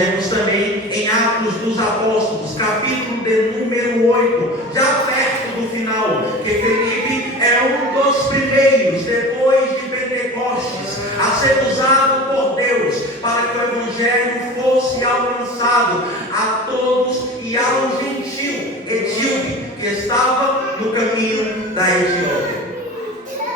vemos também em Atos dos Apóstolos, capítulo de número 8, já perto do final, que Felipe é um dos primeiros, depois de Pentecostes, a ser usado por Deus para que o Evangelho fosse alcançado a todos e ao gentil etíope que estava no caminho da Etiópia.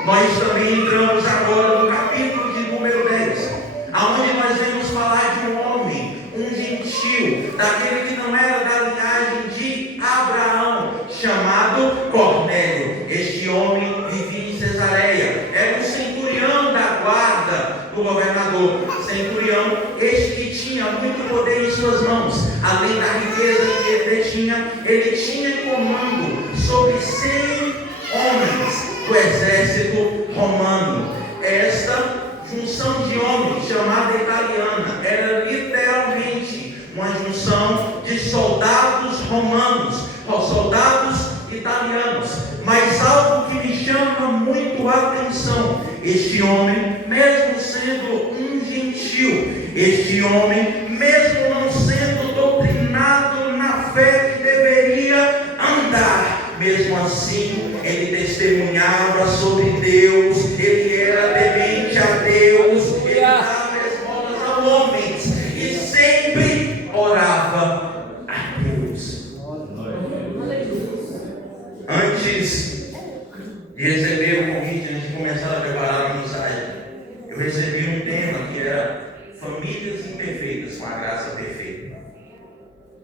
Nós também entramos agora no capítulo de número 10, aonde nós vemos falar de um homem, um gentil, daquele que não era da linhagem de Abraão, chamado Cornélio. Este homem vivia em Cesareia, era um centurião da guarda do governador. Centurião, este que tinha muito poder em suas mãos, além da riqueza que ele tinha comando sobre 100 homens do exército romano. Esta junção de homens, chamada italiana, era literalmente uma junção de soldados romanos, soldados italianos. Mas algo que me chama muito a atenção: este homem, mesmo sendo um gentil, este homem, mesmo não sendo doutrinado na fé que deveria andar, mesmo assim, ele testemunhava sobre Deus, ele era temente a Deus, ele dava esmolas a homens e sempre orava a Deus. Antes de receber o convite, antes de começar a preparar a mensagem, eu recebi um tema que era famílias imperfeitas com a graça perfeita.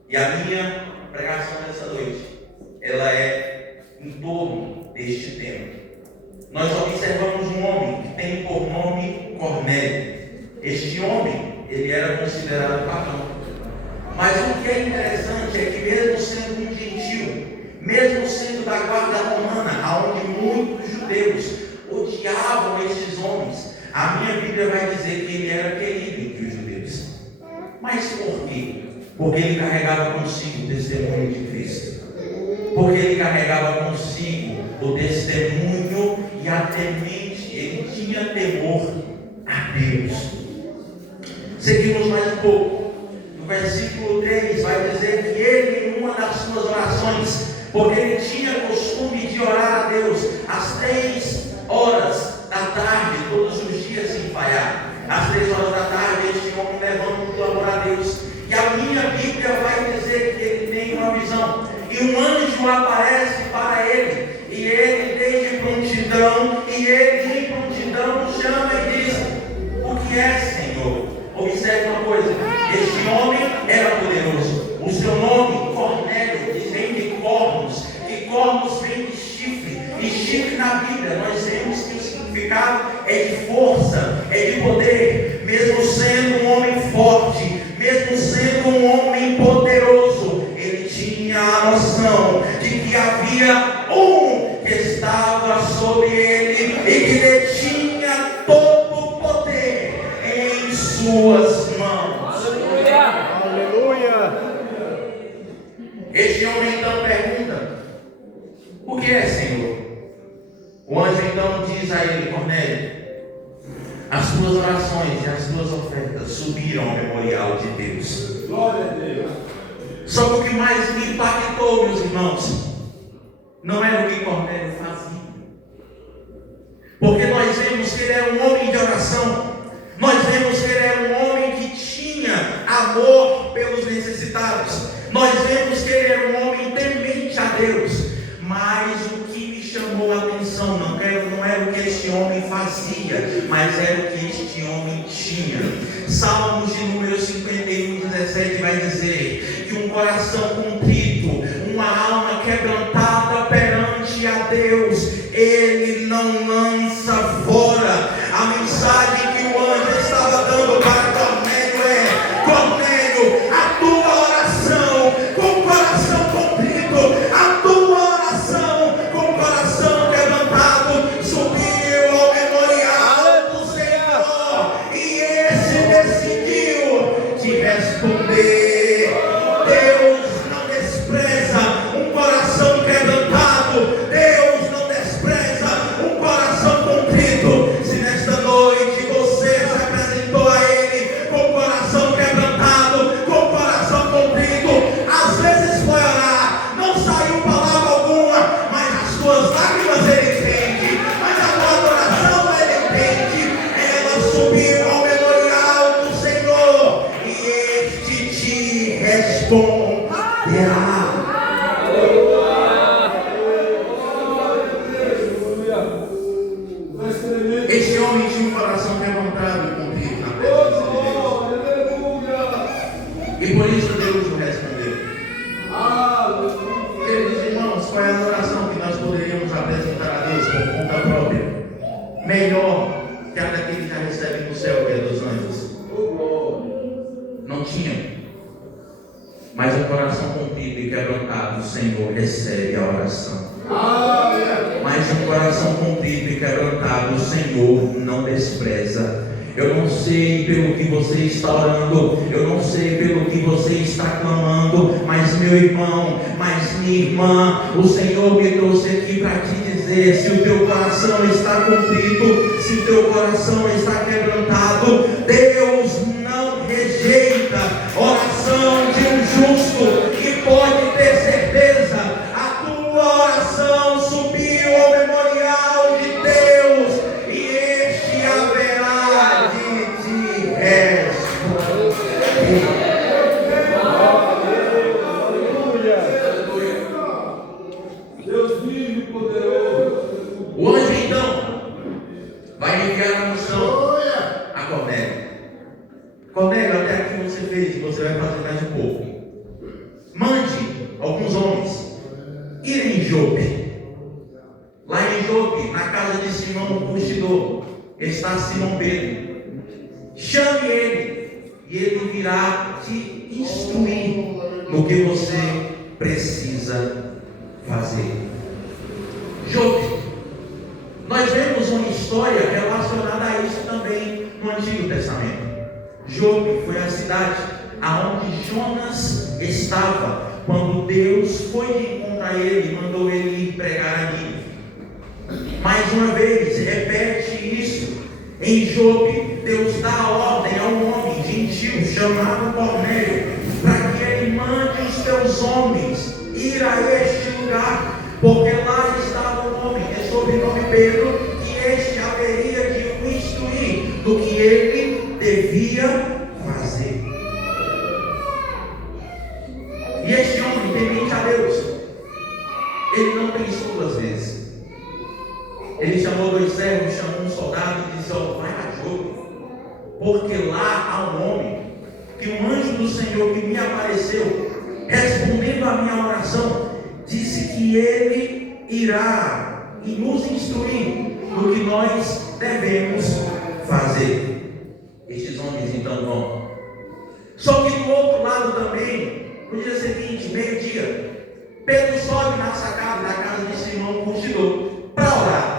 E a minha pregação dessa noite, ela é em torno deste tema. Nós observamos um homem que tem por nome Cornélio. Este homem, ele era considerado pagão. Mas o que é interessante é que, mesmo sendo um gentil, mesmo sendo da guarda romana, onde muitos judeus odiavam estes homens, a minha Bíblia vai dizer que ele era querido entre os judeus. Mas por quê? Porque ele carregava consigo o testemunho de Cristo. Porque ele carregava consigo o testemunho e a temente, ele tinha temor a Deus. Seguimos mais um pouco. No versículo 3 vai dizer que ele, em uma das suas orações, porque ele tinha costume de orar a Deus às 3 horas da tarde, todos os dias sem falhar. Às 3 horas da tarde, este homem levanta um clamor a Deus. E a minha Bíblia vai dizer que ele tem uma visão. E um anjo aparece para ele. E ele, desde prontidão, chama e diz: o que é, Senhor? Observe uma coisa: este homem era poderoso. O seu nome, Cornélio, vem de cornos. E cornos vem de chifre. E chifre na Bíblia, nós vemos que o significado é de força, é de poder. Mesmo sendo um homem forte, mesmo sendo um homem poderoso, ele tinha a noção de que havia um que estava sobre ele e que detinha todo o poder em suas mãos. Aleluia! Aleluia! Este homem então pergunta: o que é, Senhor? O anjo então diz a ele: Cornélio, as tuas orações e as tuas ofertas subiram ao memorial de Deus. Glória a Deus! Só que o que mais me impactou, meus irmãos, não era o que Cornélio fazia. Porque nós vemos que ele era um homem de oração. Nós vemos que ele era um homem que tinha amor pelos necessitados. Nós vemos que ele era um homem temente a Deus. Mas o que me chamou a atenção não era o que este homem fazia, mas era o que este homem tinha. Salmos de número 51, 17 vai dizer que um coração contrito, uma alma quebrantada perante a Deus, ele não lança fora. A mensagem que o anjo estava dando para Cornélio é: Cornélio, a tua oração com o coração contrito, a tua oração com o coração quebrantado subiu ao memorial do Senhor, e esse decidiu te responder. Deus não despreza um coração quebrantado. Deus não despreza um coração contrito. Se nesta noite você se apresentou a Ele com o coração quebrantado, com E por isso Deus o respondeu. Queridos irmãos, qual é a oração que nós poderíamos apresentar a Deus por conta própria? Melhor que a daquele que já recebe no céu, que é dos anjos. Não tinha. Mas o coração contrito e quebrantado, o Senhor recebe a oração. Mas um coração contrito e quebrantado, o Senhor não despreza. Eu não sei pelo que você está orando, eu não sei pelo que você está clamando, mas meu irmão, mas minha irmã, o Senhor me trouxe aqui para te dizer: se o teu coração está contrito, se o teu coração está quebrantado, Deus não rejeita oração de um justo, e pode ter certeza, a tua oração subiu ao memorial de Deus, e este haverá de te responder. Deus vive poderoso. O anjo então vai enviar a unção a Cornélio. Cornélio, até aqui você fez, você vai fazer mais um pouco. Mande alguns homens irem em Jope. Lá em Jope, na casa de Simão o curtidor, está Simão Pedro. Chame ele, e ele virá te instruir no que você precisa fazer. Jope. Nós vemos uma história relacionada a isso também no Antigo Testamento. Jope foi a cidade aonde Jonas estava quando Deus foi de encontrar ele e mandou ele ir pregar ali. Mais uma vez, repete isso. Em Jope, Deus dá a ordem a um homem gentil chamado Cornélio para que ele mande os teus homens ir a este lugar, porque lá estava um homem de sobrenome Pedro, que este haveria de o instruir do que ele devia fazer. E este homem, temente a Deus, ele não pensou duas vezes. Ele chamou dois servos, chamou um soldado e disse: ó, vai a Jope, porque lá há um homem que um anjo do Senhor que me apareceu, respondendo à minha oração, disse que ele irá e nos instruir no que nós devemos fazer. Estes homens então vão. Só que do outro lado também, no dia seguinte, meio-dia, Pedro sobe na sacada da casa de Simão o curtidor para orar.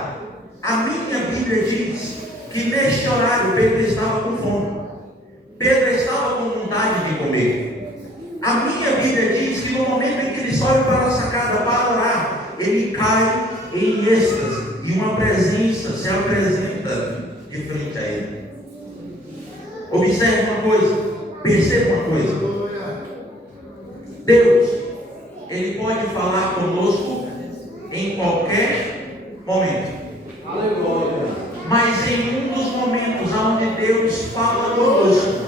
A minha Bíblia diz que neste horário Pedro estava com fome. Pedro estava com vontade de comer. A minha Bíblia diz que no momento em que ele sobe para a sacada para orar, ele cai em êxtase e uma presença se apresenta de frente a ele. Observe uma coisa, perceba uma coisa. Deus, Ele pode falar conosco em qualquer momento. Aleluia. Mas em um dos momentos onde Deus fala conosco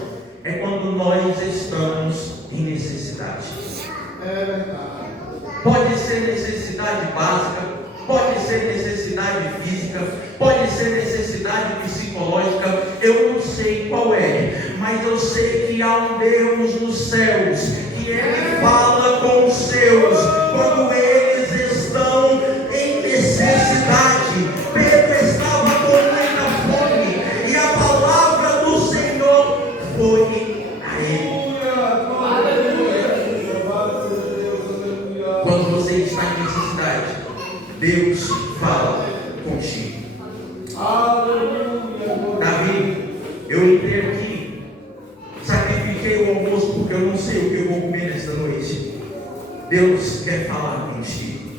é quando nós estamos em necessidade. É verdade. Pode ser necessidade básica, pode ser necessidade física, pode ser necessidade psicológica, eu não sei qual é, mas eu sei que há um Deus nos céus, que Ele fala com os seus quando eles estão em necessidade. Pedro estava com muita fome e a palavra do Senhor foi a ele. Quando você está em necessidade, Deus fala contigo. Davi, eu entrei aqui, sacrifiquei o almoço porque eu não sei o que eu vou comer nesta noite. Deus quer falar contigo.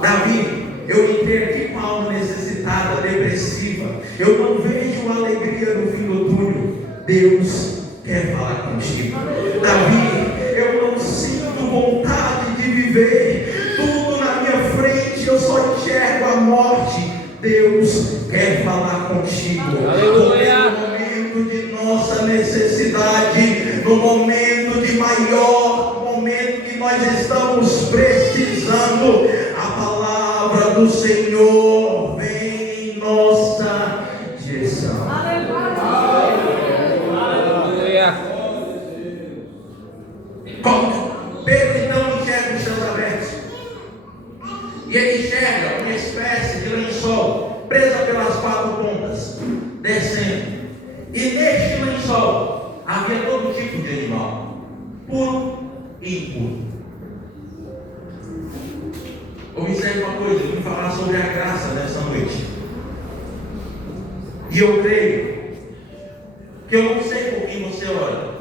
Davi, eu entrei aqui com a alma necessitada, depressiva. Eu não vejo a alegria no fim do túnel. Deus quer falar contigo. Davi, eu não sinto vontade de viver. Tudo na minha frente, eu só enxergo a morte. Deus quer falar contigo. Aleluia. No momento de nossa necessidade, no momento de maior, momento que nós estamos precisando, a palavra do Senhor vem em nossa direção. Aleluia. Pedro então enxerga os céus abertos. E ele enxerga uma espécie de lençol presa pelas quatro pontas, descendo. E neste lençol havia todo tipo de animal, puro e impuro. Observe uma coisa, eu vim falar sobre a graça nessa noite. E eu creio que eu não sei por quem você ora,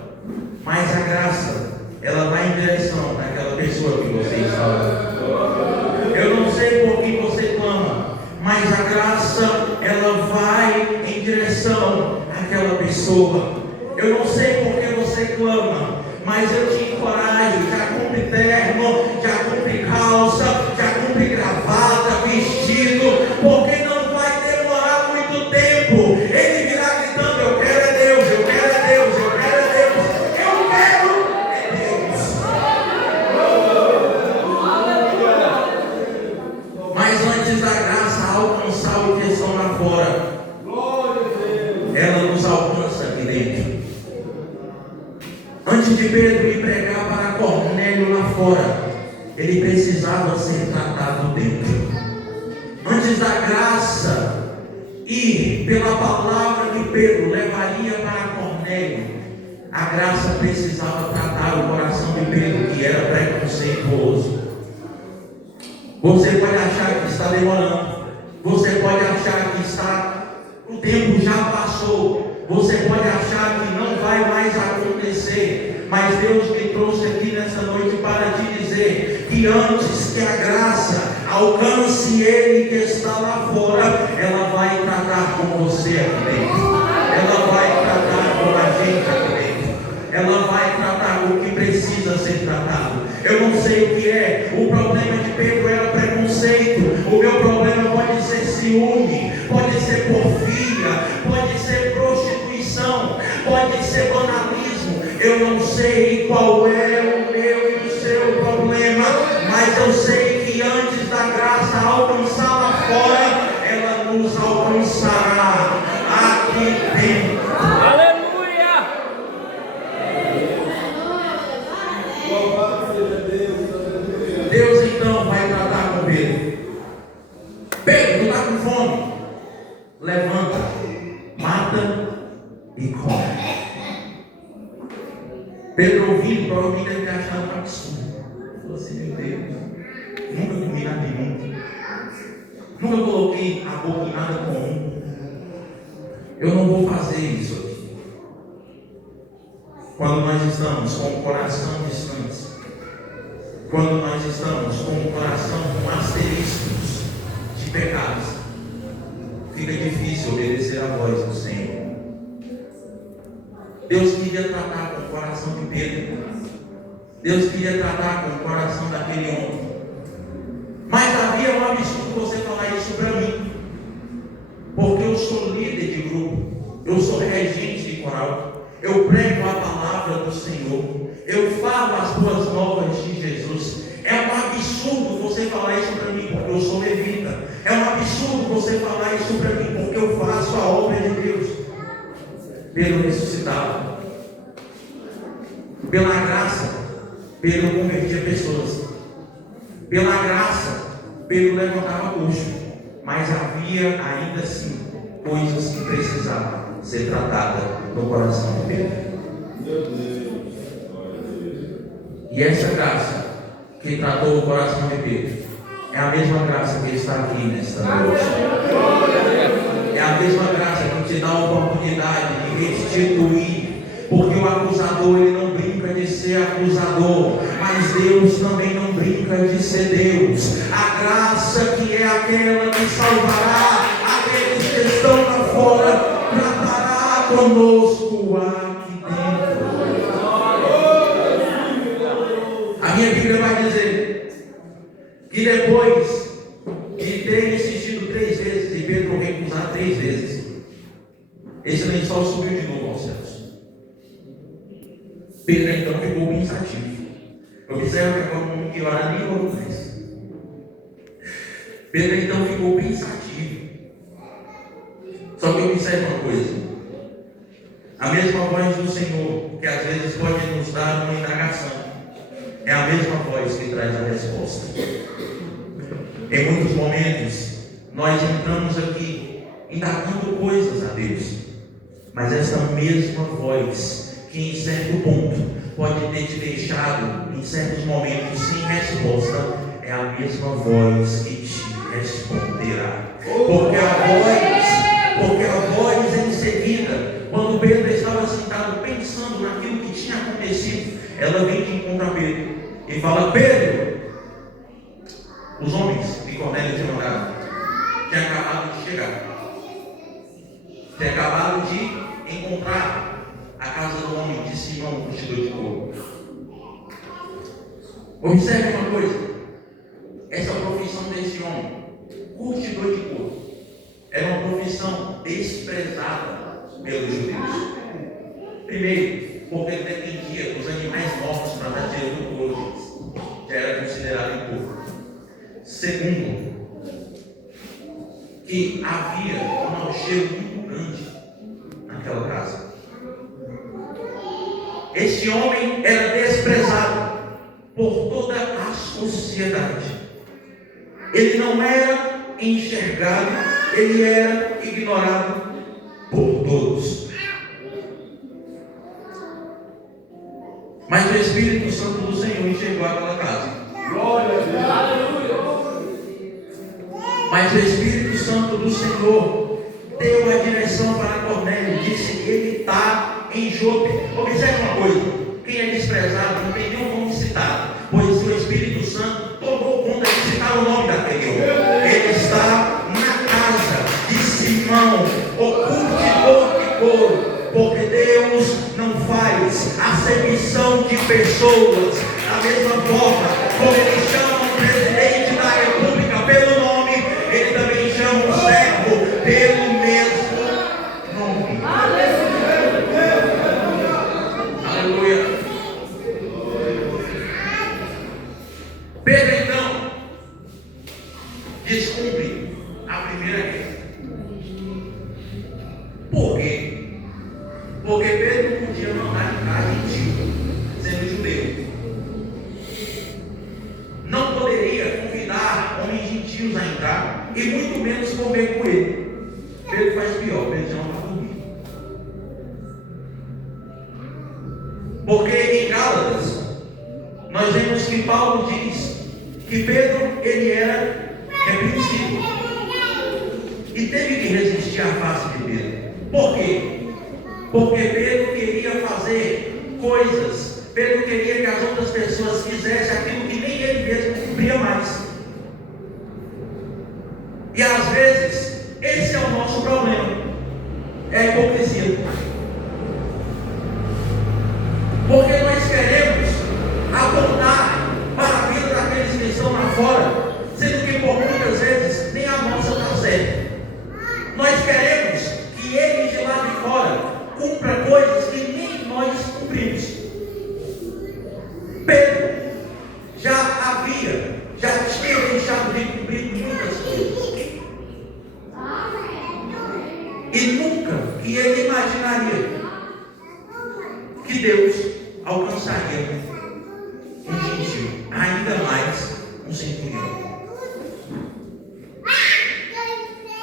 mas a graça, ela vai em direção daquela pessoa que você está orando. Eu não sei por que você clama, mas a graça, ela vai em direção àquela pessoa. Eu não sei por que você clama, mas eu te encorajo, já cumpre terno, já cumpre calça, já cumpre gravata, vestido, porque não vai demorar muito tempo. Ele virá gritando: eu quero é Deus, eu quero é Deus, eu quero é Deus, eu quero é Deus. Mas antes da graça alcançar o que estão lá fora, ela nos alcança aqui dentro. Antes de Pedro ir pregar para Cornélio lá fora, ele precisava ser tratado dentro. Antes da graça ir pela palavra que Pedro levaria para Cornélio, a graça precisava tratar o coração de Pedro, que era preconceituoso. Você pode achar que está demorando, você pode achar que o tempo já passou, você pode achar que não vai mais acontecer, mas Deus me trouxe aqui nessa noite para te dizer que antes que a graça alcance ele que está lá fora, ela vai tratar com você aqui dentro, ela vai tratar com a gente aqui dentro, ela vai tratar com o que precisa ser tratado. Eu não sei o que é, o problema de Pedro era preconceito, o meu problema pode ser ciúme, pode ser porfia, pode ser prostituição, pode ser banalismo. Eu não sei qual é o meu e o seu problema, mas eu sei que antes da graça alcançar lá fora, ela nos alcançará aqui dentro. Aleluia! Deus então vai tratar com Pedro. Pedro, tu está com fome? Levanta, mata e come. Pedro ouvindo, provavelmente ele achava um absurdo. Falou assim: meu Deus, nunca comi nada imundo, nunca coloquei a boca em nada comum, eu não vou fazer isso aqui. Quando nós estamos com o coração distante, quando nós estamos com o coração com asteriscos de pecados, fica difícil obedecer a voz do Senhor. Deus queria tratar com o coração de Pedro, Deus queria tratar com o coração daquele homem, mas havia um absurdo você falar isso para mim, porque eu sou líder de grupo, eu sou regente de coral, eu prego a palavra do Senhor, eu falo as boas novas de Jesus. É um absurdo você falar isso para mim, porque eu sou levita. É um absurdo você falar isso para mim, porque eu faço a obra de Deus. Pedro ressuscitava. Pela graça, Pedro convertia pessoas. Pela graça, Pedro levantava coxo. Mas havia ainda assim coisas que precisavam ser tratadas no coração de Pedro. E essa graça que tratou o coração de Pedro é a mesma graça que está aqui nesta noite. É a mesma graça que te dá a oportunidade de restituir, porque o acusador ele não brinca de ser acusador, mas Deus também não brinca de ser Deus. A graça que é aquela que salvará aqueles que estão lá fora, tratará conosco aqui dentro. A minha Bíblia vai dizer que depois de ter insistido 3 vezes e Pedro recusar 3 vezes, esse lençol subiu de novo aos céus. Pedro então ficou pensativo. Observa que como que ora nem orou mais. Pedro então ficou pensativo. Só que observa uma coisa: a mesma voz do Senhor que às vezes pode nos dar uma indagação, mesma voz que traz a resposta. Em muitos momentos, nós entramos aqui indagando coisas a Deus, mas essa mesma voz que em certo ponto pode ter te deixado em certos momentos sem resposta, é a mesma voz que te responderá. Porque a voz em seguida, quando Pedro estava sentado pensando naquilo que tinha acontecido, ela vem de encontro a Pedro e fala: Pedro, os homens que Cornélio tinha mandado tinham acabado de chegar, tinha acabado de encontrar a casa do homem de Simão, curtidor de couro. Observe uma coisa: essa profissão desse homem, curtidor de couro, era uma profissão desprezada pelos judeus. Primeiro, porque ele dependia dos animais mortos para fazer o couro, que era considerado impuro. Segundo, que havia um mau cheiro muito grande naquela casa. Esse homem era desprezado por toda a sociedade. Ele não era enxergado, ele era ignorado por todos. Mas o Espírito Santo do Senhor enxergou aquela casa. Glória a Deus. Mas o Espírito Santo do Senhor deu a direção para Cornélio, disse que ele está em Jope. Observe uma coisa: quem é desprezado não tem nenhum como citar, pois o Espírito Santo tomou conta de citar o nome daquele homem. Ele está na casa de Simão, o curtidor de couro, porque Deus não faz acepção de pessoas. Da mesma forma como ele chama o presidente da República pelo nome, ele também chama o servo pelo mesmo nome. Aleluia. Pedro então descumpre a primeira guerra. Por quê? Porque Pedro não podia mandar entrar gentil, sendo judeu. Não poderia convidar homens gentios a entrar, e muito menos comer com ele. Pedro faz pior: Pedro chama para dormir. Porque em Gálatas nós vemos que Paulo diz que Pedro, ele era repreensível e teve que resistir à face de Pedro. Por quê? Porque Pedro queria fazer coisas, Pedro queria que as outras pessoas fizessem aquilo que nem ele mesmo cumpria mais. E às vezes esse é o nosso problema, é a hipocrisia. Porque nós queremos apontar para a vida daqueles que estão lá fora, sendo que por muitas vezes nem a nossa está certa. Nós queremos que eles de lá de fora cumpra coisas que nem nós cumprimos. Pedro já tinha deixado de cumprir muitas coisas. E nunca que ele imaginaria que Deus alcançaria um gentil, ainda mais um centurião.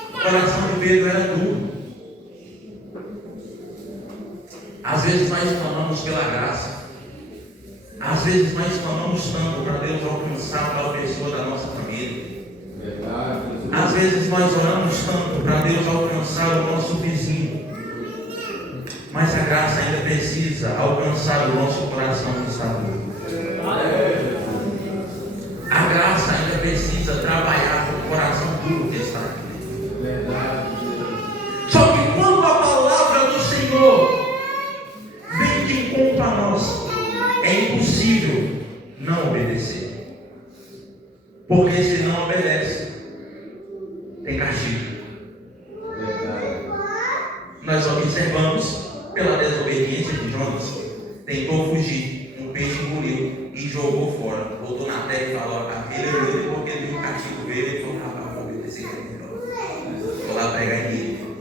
O coração de Pedro era duro. Às vezes nós clamamos pela graça. Às vezes nós clamamos tanto para Deus alcançar tal pessoa da nossa família. Às vezes nós oramos tanto para Deus alcançar o nosso vizinho. Mas a graça ainda precisa alcançar o nosso coração que está duro. A graça ainda precisa trabalhar com o coração duro que está aqui. Só que quando a palavra do Senhor vem de encontro a nós, é impossível não obedecer. Porque se não obedece, tem castigo. Nós observamos pela desobediência de Jonas, tentou fugir, um peixe engoliu e jogou fora, botou na terra e falou: ele olhou porque viu o castigo veio e falou: rapaz, vou obedecer aqui. Vou lá pregar ele.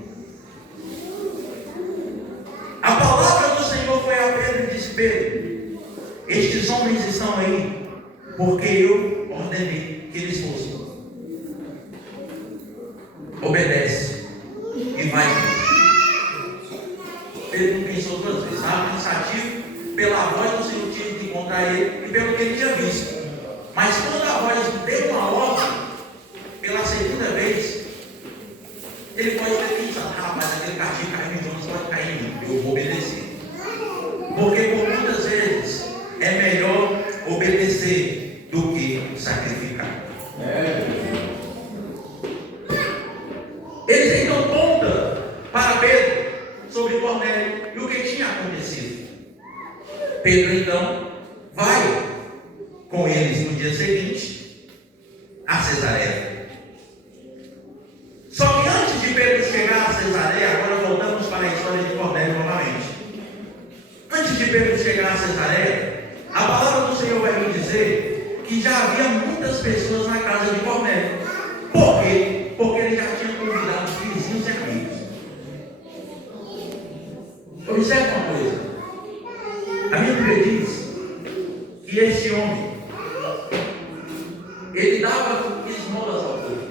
A palavra do Senhor foi a Pedro e disse: Pedro, estes homens estão aí porque eu ordenei que eles fossem. Obedece e vai. Pedro não pensou duas vezes, estava pensativo pela voz do Senhor tinha de encontrar ele e pelo que ele tinha visto. Mas quando a voz deu uma ordem, pela segunda vez, ele pode ter pensado: rapaz, aquele cachimbo caiu em Jonas, pode cair em mim, eu vou obedecer. Porque por muitas vezes é melhor obedecer do que sacrificar. Eles então contam para Pedro sobre Cornélio e o que tinha acontecido. Pedro então vai com eles no dia seguinte a Cesareia. Só que antes de Pedro chegar a Cesareia, agora voltamos para a história de Cornélio novamente. Antes de Pedro chegar a Cesareia, a palavra do Senhor vai me dizer que já havia muitas pessoas na casa de Cornélio. Por quê? Porque ele já tinha convidado os vizinhos e amigos. Observe uma coisa. A Bíblia diz que este homem, ele dava esmolas ao povo.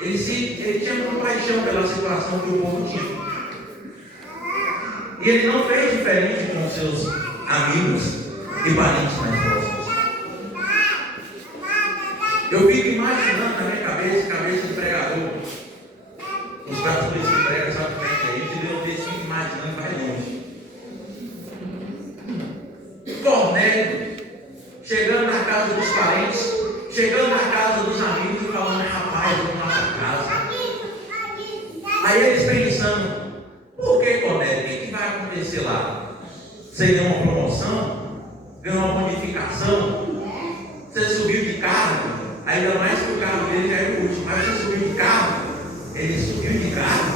Ele tinha compaixão pela situação que o povo tinha. E ele não fez diferente com seus amigos e parentes mais próximos. Eu fico imaginando na minha cabeça de pregador, os pastores que pregam, sabe como é que é? Eu fico imaginando mais longe. Cornélio, chegando na casa dos parentes, chegando na casa dos amigos e falando: rapaz, eu vou na nossa casa. Aí eles pensando: por que, Cornélio? O que vai acontecer lá? Você ganhou uma promoção? Ganhou uma bonificação? Você subiu de carro? Ainda mais que o carro dele já é o último. Mas você subiu de carro? Ele subiu de carro?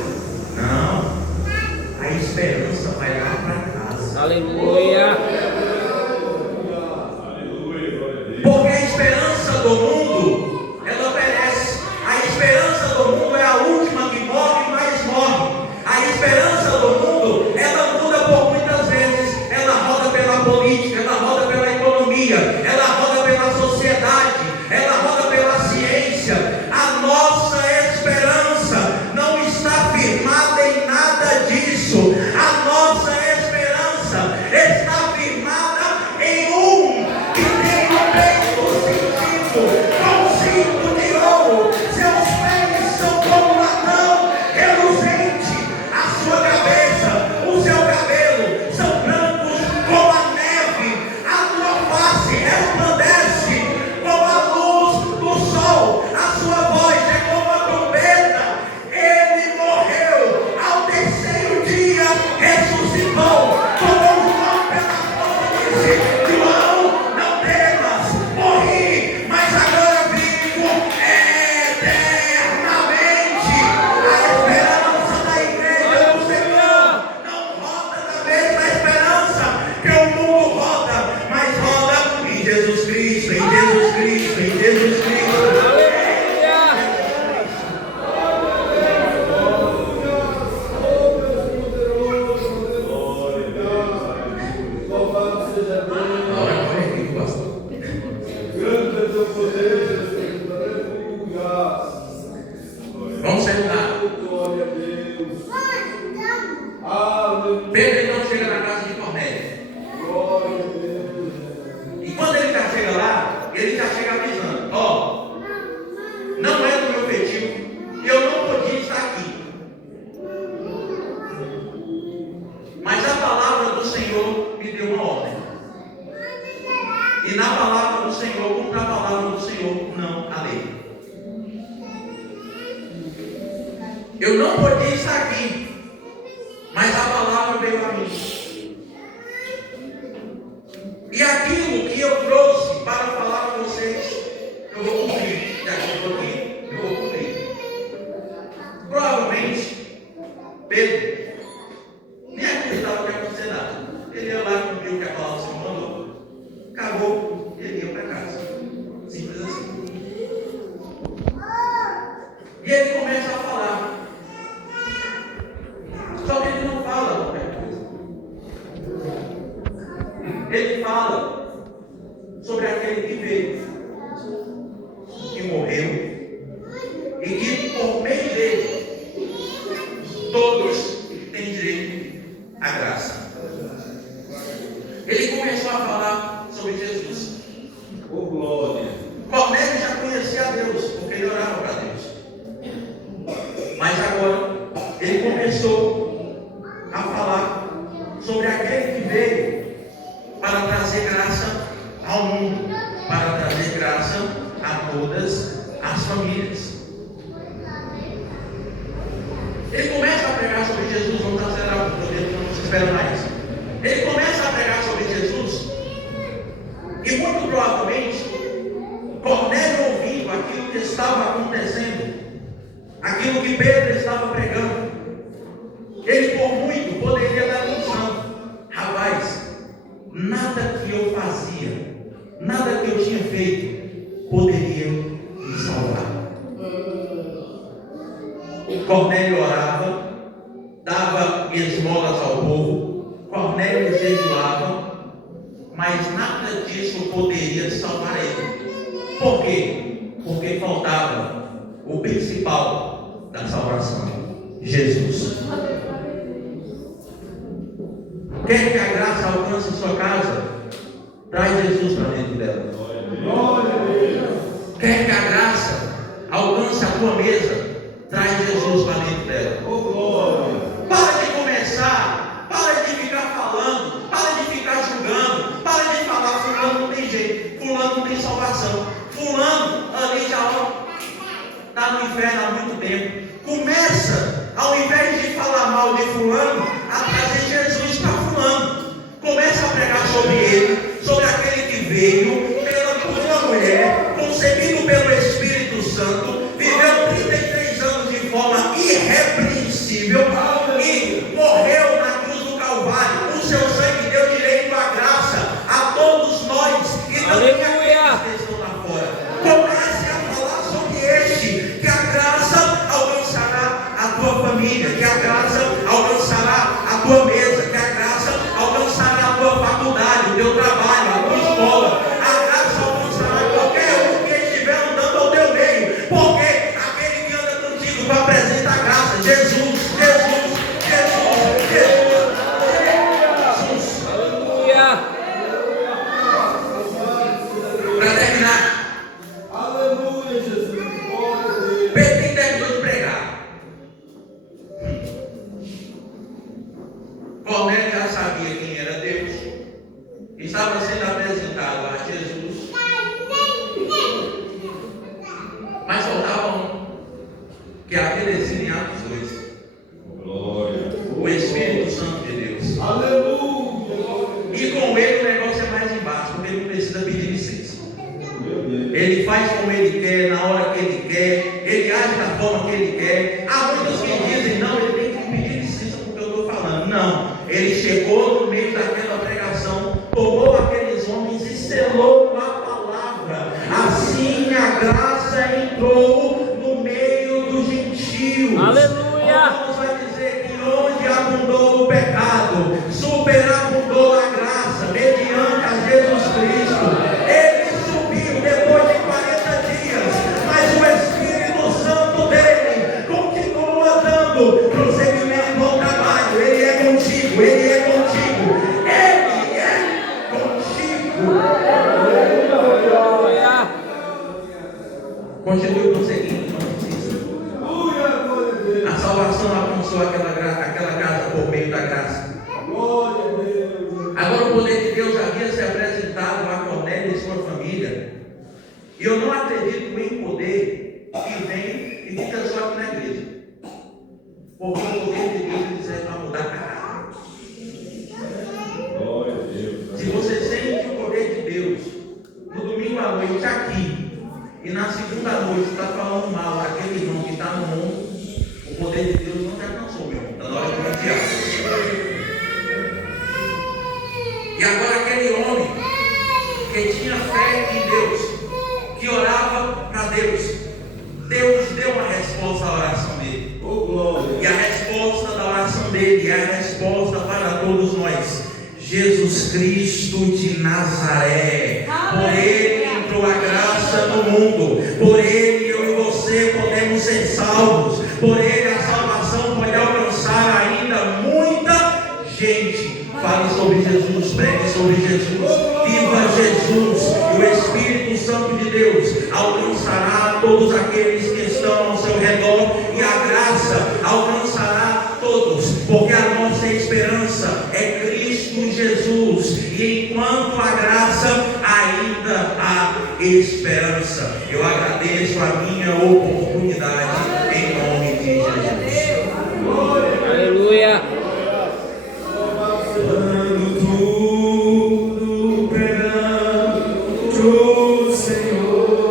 Não. A esperança vai lá para casa. Aleluia. Porque a esperança do mundo, ela perece. A esperança do mundo é a última que morre, mas morre. A esperança do mundo, ela muda por muitas vezes. Ela roda pela política, ela roda pela economia, ela roda pela sociedade, ela roda pela ciência. A nossa esperança não está firmada em nada disso. A nossa esperança está firmada em um que tem o peito cingido com cinto de ouro. Seus pés são como latão reluzente. A sua cabeça, o seu cabelo são brancos como a neve. A tua face resplandece como a luz do sol. A sua voz é como a trombeta. Ele morreu, ao terceiro dia ressuscitou. Tomou João pela mão e disse: João, não temas, morri, mas agora vivo eternamente. A esperança da igreja do Senhor não roda da mesma esperança que o mundo roda, mas roda em Jesus Cristo, em Jesus Cristo, em Jesus Cristo. Olha aqui, pastor. Vamos sentar. Pedro então chega na casa de Cornélio. E quando ele já chega lá, ele já chega avisando: ó, não é do meu feitio, eu não podia estar aqui. Mas a palavra do Senhor me deu uma ordem. E na palavra do Senhor, como na palavra do Senhor, não há lei. Eu não podia estar aqui, mas a palavra veio a mim. E aquilo que eu trouxe para falar a vocês, eu vou cumprir. Já que eu estou aqui, eu vou cumprir. Provavelmente, Pedro nem acreditava que ia acontecer nada. Ele ia lá e cumpriu o que a palavra do Senhor mandou. Acabou, ele ia para casa. Simples assim. E ele começa a falar. Só que ele não fala qualquer coisa. Ele fala sobre aquele que veio, que morreu, e que por meio dele, todos têm direito à graça. Ele começou a falar sobre Jesus. Oh, glória. Cornélio já conhecia a Deus, porque ele orava para Deus. Mas agora, ele começou a falar sobre aquele que veio para trazer graça ao mundo, para trazer graça a todas as famílias. Ele começa a pregar sobre Jesus, vamos acelerar o tempo, não se espera mais. Ele começa a pregar sobre Jesus, e muito provavelmente, Cornélio, ouvindo aquilo que estava acontecendo, aquilo que Pedro estava pregando, ele por muito poderia dar atenção. Rapaz, nada que eu fazia, nada que eu tinha feito, poderia me salvar. Cornélio orava, dava esmolas ao povo, Cornélio jejuava, mas nada disso poderia salvar ele. Por quê? Porque faltava o principal da salvação: Jesus. Quer que a graça alcance sua casa? Traz Jesus para dentro dela. Quer que a graça alcance a tua mesa? Traz Jesus para dentro dela. Para de começar, para de ficar falando, para de ficar julgando, para de falar: fulano não tem jeito, fulano não tem salvação, fulano ali já está no inferno há muito tempo. Começa, ao invés de falar mal de fulano, a trazer Jesus para fulano. Começa a pregar sobre ele, sobre aquele que veio por uma mulher, concebido pelo Espírito Santo, viveu 33 anos de forma irrepreensível e morreu na cruz do Calvário. O seu sangue deu direito à graça a todos nós e também aqueles que estão lá fora. Comece a falar sobre este, que a graça alcançará a tua família, que a graça alcançará a tua mesa, que a graça alcançará a tua faculdade, o teu trabalho, a tua escola. A graça alcançará qualquer um que estiver andando ao teu meio, porque aquele que anda contigo apresenta a graça. Jesus, Jesus, Jesus, Jesus, Jesus. Aleluia. Para terminar, Aleluia, Jesus. Pedro terminou de pregar. Cornélio já sabia quem era Deus, estava sendo apresentado a Jesus, mas faltava um, que é aquele em Atos 2, Glória. o Espírito Santo de Deus. Aleluia. E com ele o negócio é mais embaixo, porque ele não precisa pedir licença. Meu Deus. Ele faz como ele quer, na hora que ele quer, ele age da forma que ele quer. Há muitos que dizem: não, ele tem que pedir licença porque eu estou falando. Não, ele chegou no meio daquela pregação, tomou aqueles homens e selou a palavra. Assim a graça entrou no meio dos gentios. Aleluia. Vamos vai dizer que onde abundou o pecado, superabundou a graça, mediante a Jesus Cristo. Ele subiu depois de 40 dias, mas o Espírito Santo dele continua dando prosseguimento ao trabalho. Ele é contigo, ele é contigo, ele é contigo. Aleluia. Continue prosseguindo, não precisa. Aleluia, glória a Deus. A salvação alcançou aquela casa por meio da graça. Glória a Deus. Agora o poder de Deus havia se apresentado a Cornélio e sua família. E eu não acredito em poder que vem e fica só aqui na igreja. Porque o poder de Deus ele serve para mudar caráter. Glória a Deus. Se você sente o poder de Deus no domingo à noite aqui, e na segunda noite está falando mal daquele irmão que está no mundo, o poder de Deus não te alcançou, meu irmão. Está na hora de confiar. E agora aquele homem que tinha fé em Deus, que orava para Deus, Deus deu uma resposta à oração dele. Oh, glória. E a resposta da oração dele é a resposta para todos nós: Jesus Cristo de Nazaré. Por Santo de Deus alcançará todos aqueles que estão ao seu redor, e a graça alcançará todos, porque a nossa esperança é Cristo Jesus, e enquanto a graça, ainda há esperança. Eu agradeço a minha oportunidade em nome de Jesus. Aleluia. Quando tudo perante o Senhor,